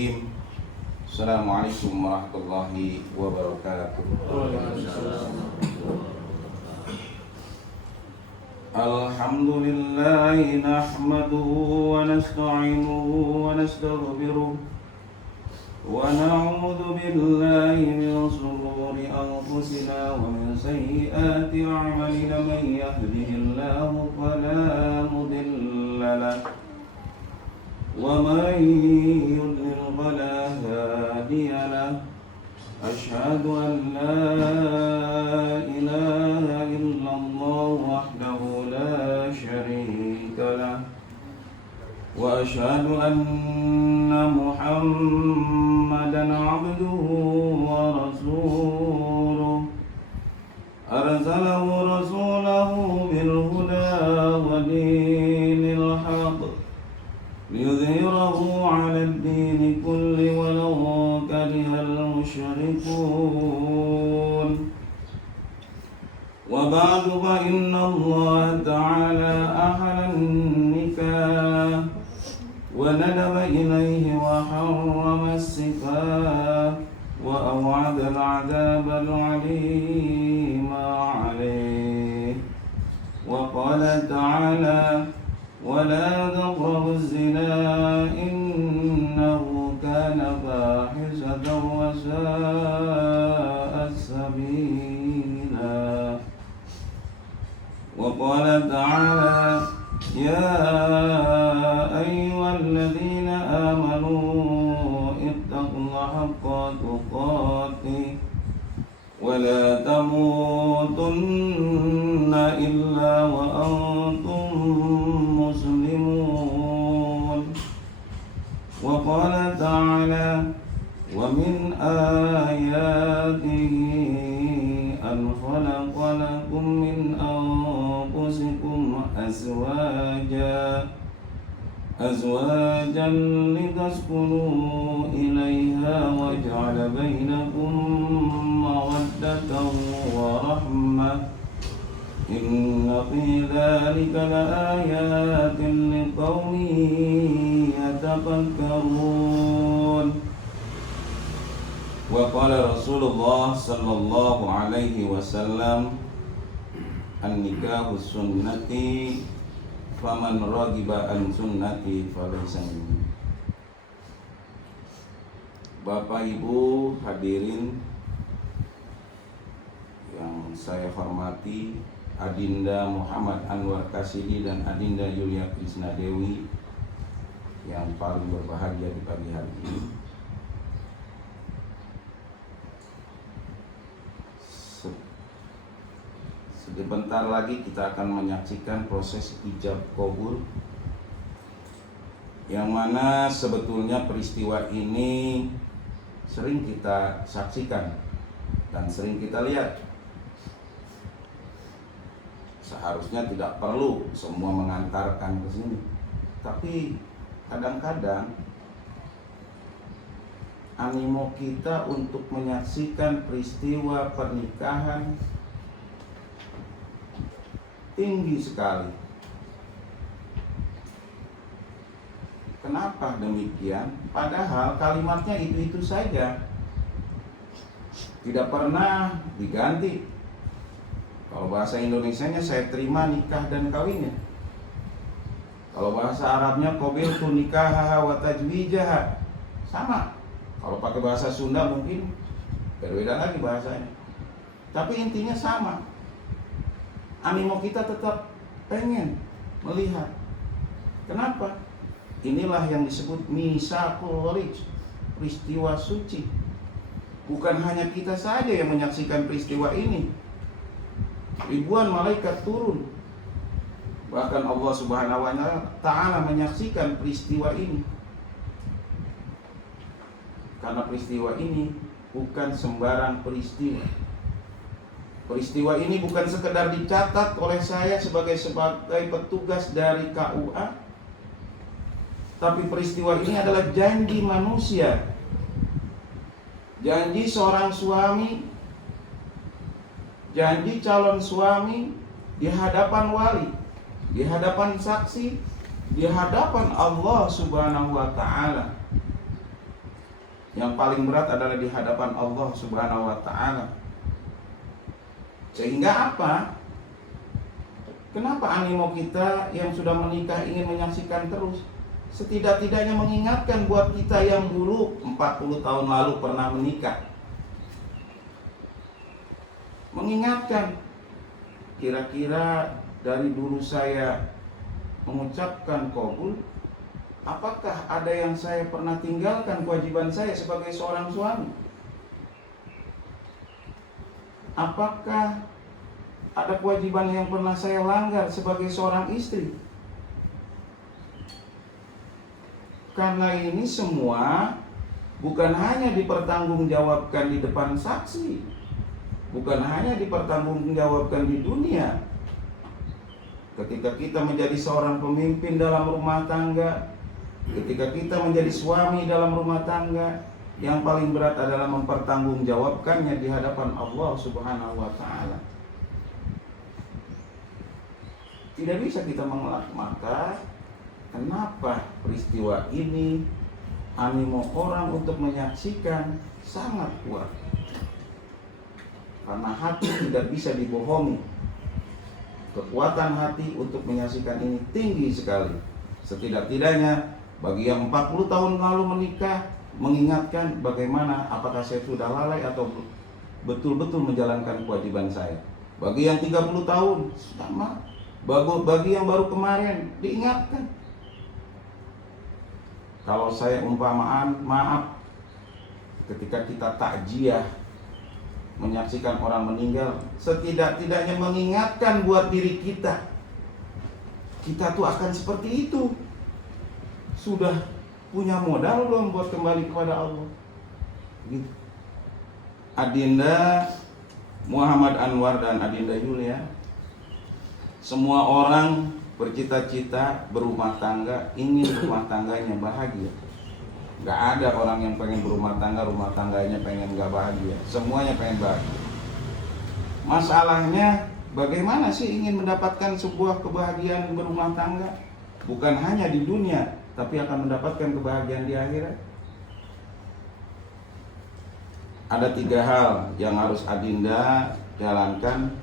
Assalamualaikum warahmatullahi wabarakatuh. Alhamdulillahi nahmaduhu wa nasta'inuhu wa nastaghfiruh wa na'udzu billahi min shururi anfusina wa min sayyiati a'malina man yahdihillahu fala mudilla lahu ومن يضلل فلا هادي له أشهد أن لا إله إلا الله وحده لا شريك له وأشهد أن محمدا عبده ورسوله أرسله رسوله بالهدى ودين الحق ليظهره على الدين كله ولو كره المشركون وبعد فإن الله تعالى أحل النكاح وندب إليه وحرم السفاح وأوعد العذاب العليم عليه وقال تعالى ولا تقربوا الزنا إنه كان فاحشة وساء سبيلا وقال تعالى يا أيها الذين آمنوا اتقوا الله حق تقاته ولا تموتن إلا وأنتم مسلمون وقال تعالى ومن آياته أن خلق لكم من أنفسكم أزواجا لتسكنوا إليها وجعل بينكم مودة ورحمة إن في ذلك لآيات لقوم يتفكرون وقال رسول الله صلى الله عليه وسلم النكاح سنتي فمن رغب عن سنتي فليس مني. Bapak Ibu hadirin yang saya hormati, Adinda Muhammad Anwar Kasidi dan Adinda Yulia Krisna Dewi yang paling berbahagia di pagi hari ini. Sebentar lagi kita akan menyaksikan proses ijab qabul, yang mana sebetulnya peristiwa ini sering kita saksikan dan sering kita lihat. Seharusnya tidak perlu semua mengantarkan ke sini, tapi kadang-kadang animo kita untuk menyaksikan peristiwa pernikahan tinggi sekali. Kenapa demikian? Padahal kalimatnya itu-itu saja, tidak pernah diganti. Kalau bahasa Indonesianya saya terima nikah dan kawinnya. Kalau bahasa Arabnya qabiltu nikahaha wa tajwijaha, sama. Kalau pakai bahasa Sunda mungkin berbeda lagi bahasanya, tapi intinya sama. Animo kita tetap pengen melihat. Kenapa? Inilah yang disebut misaqul rij, peristiwa suci. Bukan hanya kita saja yang menyaksikan peristiwa ini. Ribuan malaikat turun. Bahkan Allah Subhanahu wa Ta'ala menyaksikan peristiwa ini. Karena peristiwa ini bukan sembarang peristiwa. Peristiwa ini bukan sekedar dicatat oleh saya sebagai petugas dari KUA, tapi peristiwa ini adalah janji manusia, janji seorang suami, janji calon suami di hadapan wali, di hadapan saksi, di hadapan Allah Subhanahu wa Ta'ala. Yang paling berat adalah di hadapan Allah Subhanahu wa taala. Sehingga apa? Kenapa animo kita yang sudah menikah ingin menyaksikan terus? Setidak-tidaknya mengingatkan buat kita yang dulu 40 tahun lalu pernah menikah. Mengingatkan, kira-kira dari dulu saya mengucapkan qabul, apakah ada yang saya pernah tinggalkan kewajiban saya sebagai seorang suami? Apakah ada kewajiban yang pernah saya langgar sebagai seorang istri? Karena ini semua bukan hanya dipertanggungjawabkan di depan saksi, bukan hanya dipertanggungjawabkan di dunia. Ketika kita menjadi seorang pemimpin dalam rumah tangga, ketika kita menjadi suami dalam rumah tangga, yang paling berat adalah mempertanggungjawabkannya di hadapan Allah Subhanahu wa taala. Tidak bisa kita mengelak mata. Kenapa peristiwa ini animo orang untuk menyaksikan sangat kuat? Karena hati tidak bisa dibohongi. Kekuatan hati untuk menyaksikan ini tinggi sekali. Setidak-tidaknya bagi yang 40 tahun lalu menikah, mengingatkan bagaimana apakah saya sudah lalai atau betul-betul menjalankan kewajiban saya. Bagi yang 30 tahun sama. Bagi yang baru kemarin diingatkan. Kalau saya umpamaan, maaf, ketika kita takjiah menyaksikan orang meninggal, setidak-tidaknya mengingatkan buat diri kita, kita tuh akan seperti itu. Sudah punya modal belum buat kembali kepada Allah? Gitu. Adinda Muhammad Anwar dan Adinda Yulia, semua orang bercita-cita berumah tangga, ingin rumah tangganya bahagia. Gak ada orang yang pengen berumah tangganya pengen gak bahagia. Semuanya pengen bahagia. Masalahnya bagaimana sih ingin mendapatkan sebuah kebahagiaan berumah tangga? Bukan hanya di dunia, tapi akan mendapatkan kebahagiaan di akhirat. Ada 3 hal yang harus Adinda jalankan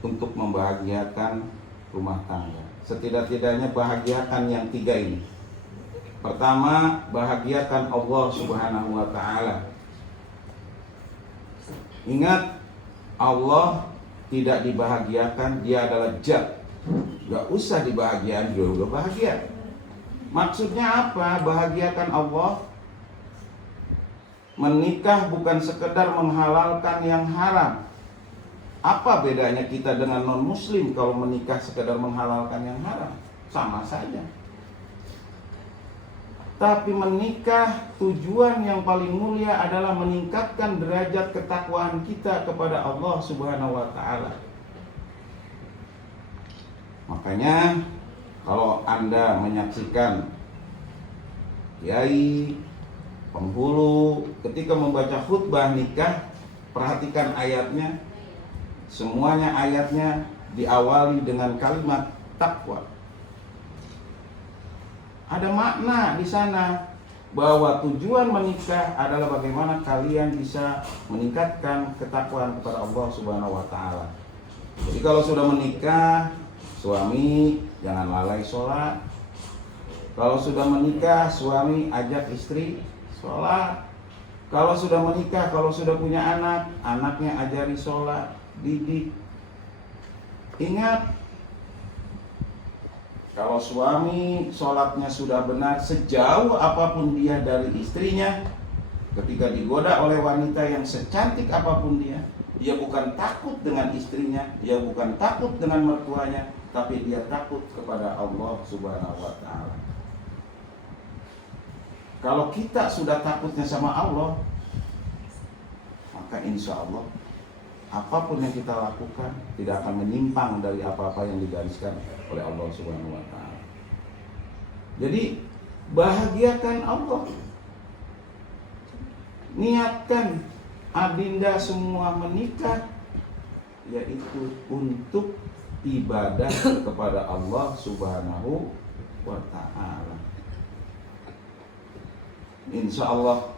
untuk membahagiakan rumah tangga. Setidak-tidaknya bahagiakan yang 3 ini. Pertama, bahagiakan Allah Subhanahu wa taala. Ingat, Allah tidak dibahagiakan, dia adalah zat. Gak usah dibahagiakan, dia udah bahagia. Maksudnya apa? Bahagiakan Allah. Menikah bukan sekedar menghalalkan yang haram. Apa bedanya kita dengan non-muslim kalau menikah sekedar menghalalkan yang haram? Sama saja. Tapi menikah tujuan yang paling mulia adalah meningkatkan derajat ketakwaan kita kepada Allah Subhanahu wa taala. Makanya kalau Anda menyaksikan kiai, penghulu ketika membaca khutbah nikah, perhatikan ayatnya. Semuanya ayatnya diawali dengan kalimat takwa. Ada makna di sana bahwa tujuan menikah adalah bagaimana kalian bisa meningkatkan ketakwaan kepada Allah Subhanahu wa taala. Jadi kalau sudah menikah, suami jangan lalai sholat. Kalau sudah menikah, suami ajak istri sholat. Kalau sudah menikah, kalau sudah punya anak, anaknya ajari sholat, didik. Ingat, kalau suami sholatnya sudah benar, sejauh apapun dia dari istrinya, ketika digoda oleh wanita yang secantik apapun dia bukan takut dengan istrinya, dia bukan takut dengan mertuanya, tapi dia takut kepada Allah Subhanahu wa taala. Kalau kita sudah takutnya sama Allah, maka insya Allah apapun yang kita lakukan tidak akan menyimpang dari apa-apa yang digariskan oleh Allah Subhanahu wa taala. Jadi bahagiakan Allah. Niatkan Adinda semua menikah yaitu untuk ibadah kepada Allah Subhanahu wa taala. Insya Allah